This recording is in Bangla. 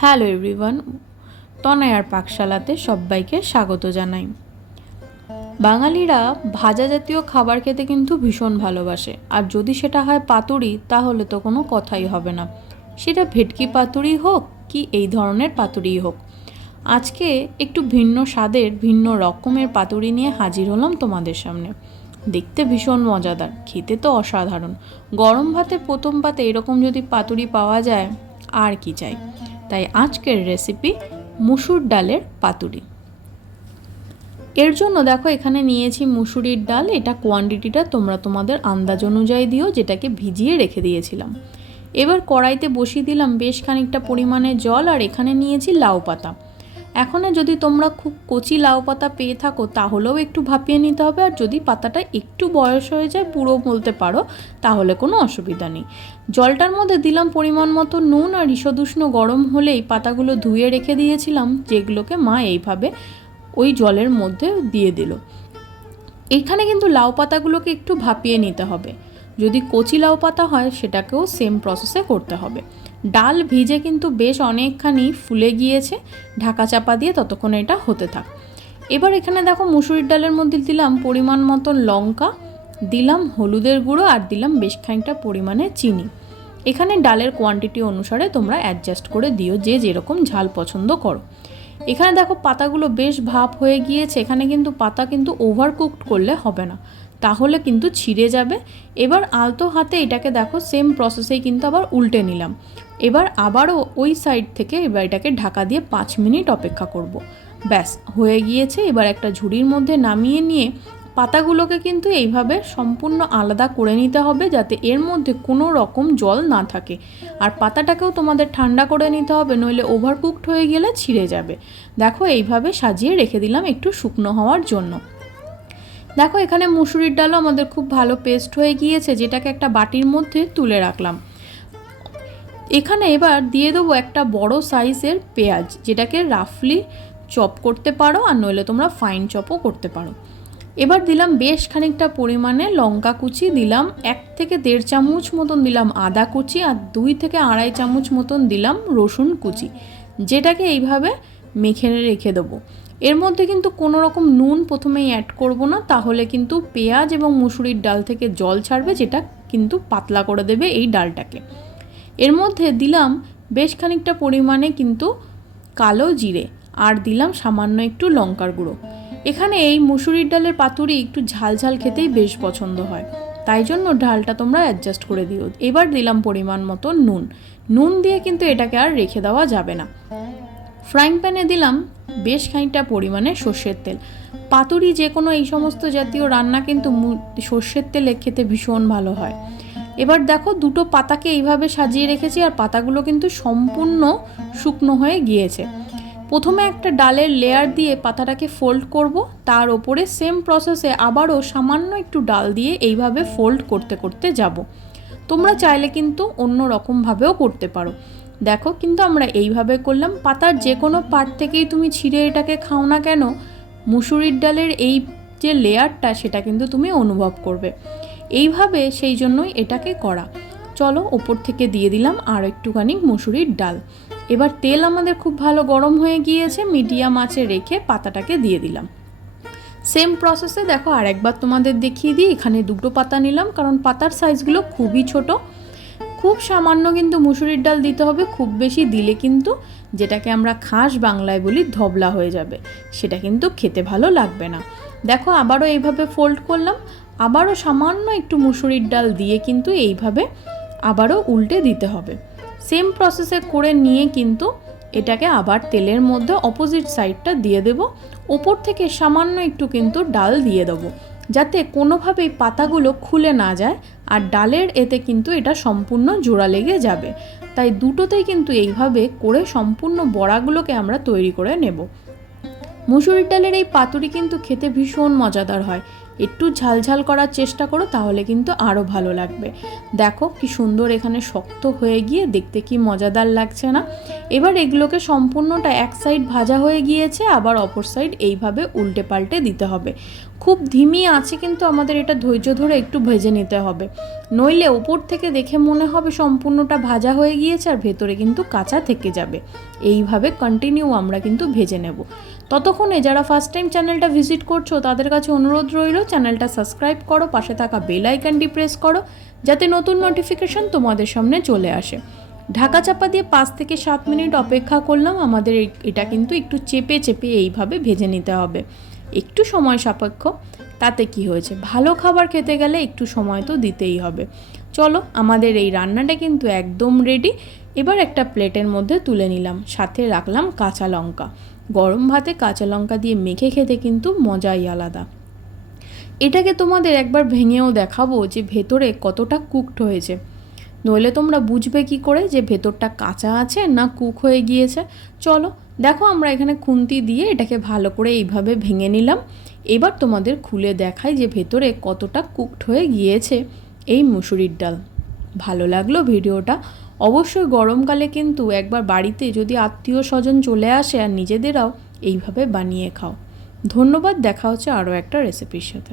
হ্যালো এভরিওয়ান, তনয়ার পাকশালাতে সবাইকে স্বাগত জানাই। বাঙালিরা ভাজা জাতীয় খাবার খেতে কিন্তু ভীষণ ভালোবাসে, আর যদি সেটা হয় পাতুরি তাহলে তো কোনো কথাই হবে না। সেটা ভেটকি পাতুরি হোক কি এই ধরনের পাতুরি হোক। আজকে একটু ভিন্ন স্বাদের ভিন্ন রকমের পাতুরি নিয়ে হাজির হলাম তোমাদের সামনে। দেখতে ভীষণ মজাদার, খেতে তো অসাধারণ। গরম ভাতে প্রথম পাতে এরকম যদি পাতুরি পাওয়া যায় আর কি চাই। তাই আজকের রেসিপি মুসুর ডালের পাতুরি। এর জন্য দেখো এখানে নিয়েছি মুসুরির ডাল। এটা কোয়ান্টিটিটা তোমরা তোমাদের আন্দাজ অনুযায়ী দিও, যেটাকে ভিজিয়ে রেখে দিয়েছিলাম। এবার কড়াইতে বসিয়ে দিলাম বেশ খানিকটা পরিমাণে জল, আর এখানে নিয়েছি লাউ পাতা। এখন যদি তোমরা খুব কচি লাউ পাতা পেয়ে থাকো তাহলেও একটু ভাপিয়ে নিতে হবে, আর যদি পাতাটা একটু বয়স হয়ে যায় পুরো বলতে পারো তাহলে কোনো অসুবিধা নেই। জলটার মধ্যে দিলাম পরিমাণ মতো নুন, আর ঈষদুষ্ণ গরম হলেই পাতাগুলো ধুয়ে রেখে দিয়েছিলাম, যেগুলোকে মা এইভাবে ওই জলের মধ্যে দিয়ে দিল। এখানে কিন্তু লাউ পাতাগুলোকে একটু ভাপিয়ে নিতে হবে। যদি কচি লাউ পাতা হয় সেটাকেও সেম প্রসেসে করতে হবে। ডাল ভিজে কিন্তু বেশ অনেকখানি ফুলে গিয়েছে, ঢাকা চাপা দিয়ে ততক্ষণ এটা হতে থাক। এবার এখানে দেখো মুসুরির ডালের মধ্যে দিলাম পরিমাণ মতন লঙ্কা, দিলাম হলুদের গুঁড়ো, আর দিলাম বেশ খানিকটা পরিমাণে চিনি। এখানে ডালের কোয়ান্টিটি অনুসারে তোমরা অ্যাডজাস্ট করে দিও, যে যেরকম ঝাল পছন্দ করো। এখানে দেখো পাতাগুলো বেশ ভাপ হয়ে গিয়েছে। এখানে কিন্তু পাতা কিন্তু ওভারকুকড করলে হবে না, তাহলে কিন্তু ছিঁড়ে যাবে। এবার আলতো হাতে এটাকে দেখো সেম প্রসেসেই কিন্তু আবার উল্টে নিলাম। এবার আবারও ওই সাইড থেকে এবার এটাকে ঢাকা দিয়ে 5 মিনিট অপেক্ষা করব। ব্যাস হয়ে গিয়েছে। এবার একটা ঝুড়ির মধ্যে নামিয়ে নিয়ে পাতাগুলোকে কিন্তু এইভাবে সম্পূর্ণ আলাদা করে নিতে হবে, যাতে এর মধ্যে কোনো রকম জল না থাকে। আর পাতাটাকেও তোমাদের ঠান্ডা করে নিতে হবে, নইলে ওভারকুকড হয়ে গেলে ছিঁড়ে যাবে। দেখো এইভাবে সাজিয়ে রেখে দিলাম একটু শুকনো হওয়ার জন্য। দেখো এখানে মুসুরির ডালও আমাদের খুব ভালো পেস্ট হয়ে গিয়েছে, যেটাকে একটা বাটির মধ্যে তুলে রাখলাম। এখানে এবার দিয়ে দেবো একটা বড় সাইজের পেঁয়াজ, যেটাকে রাফলি চপ করতে পারো, আর নইলে তোমরা ফাইন চপও করতে পারো। এবার দিলাম বেশ খানিকটা পরিমাণে লঙ্কা কুচি, দিলাম 1 থেকে 1.5 চামচ মতন দিলাম আদা কুচি, আর 2 থেকে 2.5 চামচ মতন দিলাম রসুন কুচি, যেটাকে এইভাবে মেখে রেখে দেবো। এর মধ্যে কিন্তু কোনো রকম নুন প্রথমেই অ্যাড করব না, তাহলে কিন্তু পেঁয়াজ এবং মুসুরির ডাল থেকে জল ছাড়বে, যেটা কিন্তু পাতলা করে দেবে এই ডালটাকে। এর মধ্যে দিলাম বেশ খানিকটা পরিমাণে কিন্তু কালো জিরে, আর দিলাম সামান্য একটু লঙ্কার গুঁড়ো। এখানে এই মুসুরির ডালের পাতুরি একটু ঝাল ঝাল খেতেই বেশ পছন্দ হয়, তাই জন্য ডালটা তোমরা অ্যাডজাস্ট করে দিও। এবার দিলাম পরিমাণ মতো নুন দিয়ে কিন্তু এটাকে আর রেখে দেওয়া যাবে না। ফ্রাইং প্যানে দিলাম বেশ খানিকটা পরিমাণে সর্ষের তেল। পাতুরি যে কোনো এই সমস্ত জাতীয় রান্না কিন্তু সর্ষের তেলে খেতে ভীষণ ভালো হয়। এবার দেখো দুটো পাতাকে এইভাবে সাজিয়ে রেখেছি, আর পাতাগুলো কিন্তু সম্পূর্ণ শুকনো হয়ে গিয়েছে। প্রথমে একটা ডালের লেয়ার দিয়ে পাতাটাকে ফোল্ড করব, তার ওপরে সেম প্রসেসে আবারও সামান্য একটু ডাল দিয়ে এইভাবে ফোল্ড করতে করতে যাব। তোমরা চাইলে কিন্তু অন্য রকমভাবেও করতে পারো। দেখো কিন্তু আমরা এইভাবে করলাম। পাতার যে কোনো পার্ট থেকেই তুমি ছিঁড়ে এটাকে খাও না কেন, মুসুরির ডালের এই যে লেয়ারটা সেটা কিন্তু তুমি অনুভব করবে এইভাবে, সেই জন্যই এটাকে করা। চলো ওপর থেকে দিয়ে দিলাম আর একটুখানি মুসুরির ডাল। এবার তেল আমাদের খুব ভালো গরম হয়ে গিয়েছে, মিডিয়াম আঁচে রেখে পাতাটাকে দিয়ে দিলাম। সেম প্রসেসে দেখো আরেকবার তোমাদের দেখিয়ে দিই। এখানে 2টো পাতা নিলাম, কারণ পাতার সাইজগুলো খুবই ছোট। খুব সামান্য কিন্তু মুসুরির ডাল দিতে হবে, খুব বেশি দিলে কিন্তু যেটাকে আমরা খাস বাংলায় বলি ধবলা হয়ে যাবে, সেটা কিন্তু খেতে ভালো লাগবে না। দেখো আবারও এইভাবে ফোল্ড করলাম, আবারও সামান্য একটু মুসুরির ডাল দিয়ে কিন্তু এইভাবে আবারও উল্টে দিতে হবে। সেম প্রসেসে করে নিয়ে কিন্তু এটাকে আবার তেলের মধ্যে অপোজিট সাইডটা দিয়ে দেব। ওপর থেকে সামান্য একটু কিন্তু ডাল দিয়ে দেবো, যাতে কোনোভাবেই পাতাগুলো খুলে না যায়, আর ডালের এতে কিন্তু এটা সম্পূর্ণ জোড়া লেগে যাবে। তাই দুটোতেই কিন্তু এইভাবে করে সম্পূর্ণ বড়াগুলোকে আমরা তৈরি করে নেব। মুসুরির ডালের এই পাতুরি কিন্তু খেতে ভীষণ মজাদার হয়। একটু ঝালঝাল করার চেষ্টা করো, তাহলে কিন্তু আরও ভালো লাগবে। দেখো কি সুন্দর এখানে শক্ত হয়ে গিয়ে দেখতে কি মজাদার লাগছে না। এবার এগুলোকে সম্পূর্ণটা এক সাইড ভাজা হয়ে গিয়েছে, আবার অপর সাইড এইভাবে উল্টে পাল্টে দিতে হবে। খুব ধিমি আছে কিন্তু আমাদের এটা ধৈর্য ধরে একটু ভেজে নিতে হবে, নইলে ওপর থেকে দেখে মনে হবে সম্পূর্ণটা ভাজা হয়ে গিয়েছে আর ভেতরে কিন্তু কাঁচা থেকে যাবে। এইভাবে কন্টিনিউ আমরা কিন্তু ভেজে নেব। ততক্ষণে যারা ফার্স্ট টাইম চ্যানেলটা ভিজিট করছো তাদের কাছে অনুরোধ রইল, চ্যানেলটা সাবস্ক্রাইব করো, পাশে থাকা বেল আইকনটি প্রেস করো যাতে নতুন নোটিফিকেশন তোমাদের সামনে চলে আসে। ঢাকা চাপা দিয়ে 5 থেকে 7 মিনিট অপেক্ষা করলাম। আমাদের এটা কিন্তু একটু চেপে চেপে এইভাবে ভেজে নিতে হবে, একটু সময় সাপেক্ষ। তাতে কি হয়েছে, ভালো খাবার খেতে গেলে একটু সময় তো দিতেই হবে। চলো, আমাদের এই রান্নাটা কিন্তু একদম রেডি। এবার একটা প্লেটের মধ্যে তুলে নিলাম, সাথে রাখলাম কাঁচা লঙ্কা। গরম ভাতে কাঁচা লঙ্কা দিয়ে মেখে খেতে কিন্তু মজাই আলাদা। এটাকে তোমাদের একবার ভেঙেও দেখাবো যে ভেতরে কতটা কুকড হয়েছে, নইলে তোমরা বুঝবে কি করে যে ভেতরটা কাঁচা আছে না কুক হয়ে গিয়েছে। চলো দেখো, আমরা এখানে খুন্তি দিয়ে এটাকে ভালো করে এইভাবে ভেঙে নিলাম। এবার তোমাদের খুলে দেখাই যে ভেতরে কতটা কুকড হয়ে গিয়েছে এই মুসুরির ডাল। ভালো লাগলো ভিডিওটা? অবশ্যই গরমকালে কিন্তু একবার বাড়িতে যদি আত্মীয় স্বজন চলে আসে আর নিজেদেরাও এইভাবে বানিয়ে খাও। ধন্যবাদ, দেখা হচ্ছে আরও একটা রেসিপির সাথে।